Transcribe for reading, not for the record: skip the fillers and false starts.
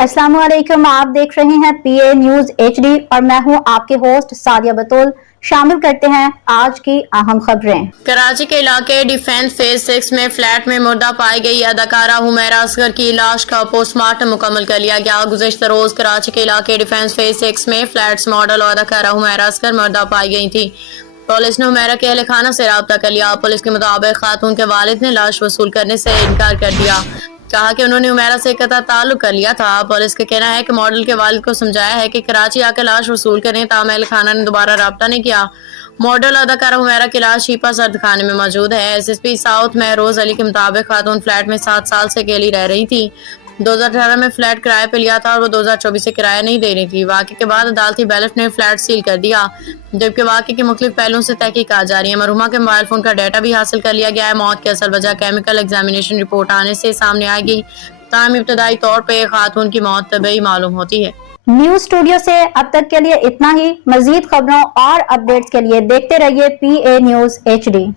अस्सलाम वालेकुम, आप देख रहे हैं PA न्यूज HD और मैं हूं आपके होस्ट सादिया बतूल। शामिल करते हैं आज की अहम खबरें। कराची के इलाके डिफेंस फेज 6 में फ्लैट में मुर्दा पाई गई अदाकारा हुमैरा असगर की लाश का पोस्टमार्टम मुकम्मल कर लिया गया। गुज़श्ता रोज कराची के इलाके डिफेंस फेज 6 में फ्लैट्स मॉडल और अदाकारा हुमैरा असगर मुर्दा पाई गई थी। पुलिस ने हुमैरा के अहल खाना से राब्ता कर लिया। पुलिस के मुताबिक खातून के वालिद ने लाश वसूल करने से इनकार कर दिया, कहा कि उन्होंने हुमैरा से कतई ताल्लुक कर लिया था। पुलिस का कहना है कि मॉडल के वालिद को समझाया है कि कराची आकर लाश वसूल करें, ताहम अहल खाना ने दोबारा राब्ता नहीं किया। मॉडल अदाकारा हुमैरा की लाश शीपा सर्द खाने में मौजूद है। SSP साउथ महरोज अली के मुताबिक खातून फ्लैट में 7 साल से अकेली रह रही थी। 2018 में फ्लैट किराए पे लिया था और वो 2024 से किराया नहीं दे रही थी। वाक़े के बाद अदालती बैलेट ने फ्लैट सील कर दिया, जबकि वाक़े के मुख्तलिफ पहलुओं से तहकीकात जारी है। मरहुमा के मोबाइल फोन का डाटा भी हासिल कर लिया गया है। मौत की असल वजह केमिकल एग्जामिनेशन रिपोर्ट आने से सामने आएगी, ताहम इब्तदाई तौर पर खातून की मौत तबई मालूम होती है। न्यूज स्टूडियो से अब तक के लिए इतना ही। मजीद खबरों और अपडेट्स के लिए देखते रहिए PA न्यूज HD।